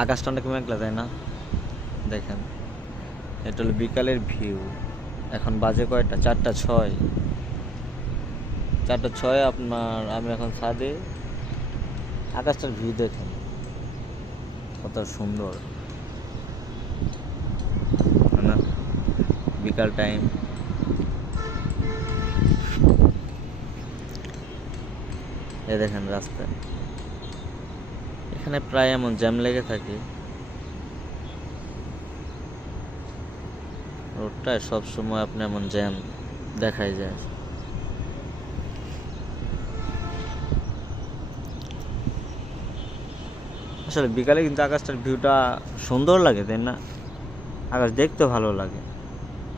আকাশটা অনেক মেঘলা, তাই না? দেখেন, এটা হলো বিকালের ভিউ। এখন বাজে কয়টা? 4টা 6। 4টা 6 আপনার। আমি এখন ছাদে। আকাশটার ভিউ দেখেন কত সুন্দর, তাই না? বিকাল টাইম। এ দেখেন রাস্তায়, এখানে প্রায় এমন জ্যাম লেগে থাকে। রোডটায় সবসময় আপনি এমন জ্যাম দেখাই যায়। আসলে বিকালে কিন্তু আকাশটার ভিউটা সুন্দর লাগে, তাই না? আকাশ দেখতে ভালো লাগে।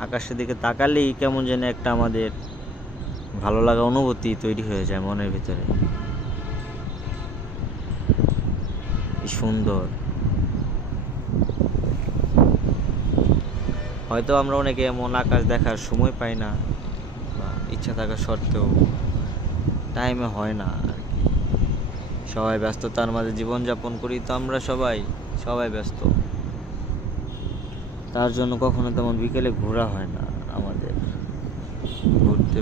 আকাশের দিকে তাকালেই কেমন যেন একটা আমাদের ভালো লাগা অনুভূতি তৈরি হয়ে যায় মনের ভিতরে। কি সুন্দর! হয়তো আমরা অনেকে এমন আকাশ দেখার সময় পাই না, বা ইচ্ছা থাকা সত্ত্বেও টাইমে হয় না আর কি। সবাই ব্যস্ততার মাঝে জীবনযাপন করি তো আমরা, সবাই সবাই ব্যস্ত। তার জন্য কখনো তেমন বিকেলে ঘোরা হয় না আমাদের। ঘুরতে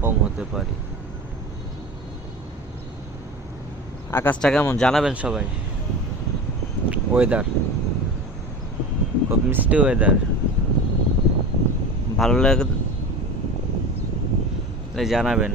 কম হতে পারি। আকাশটা কেমন জানাবেন সবাই। ওয়েদার খুব মিষ্টি ওয়েদার, ভালো লাগলে জানাবেন।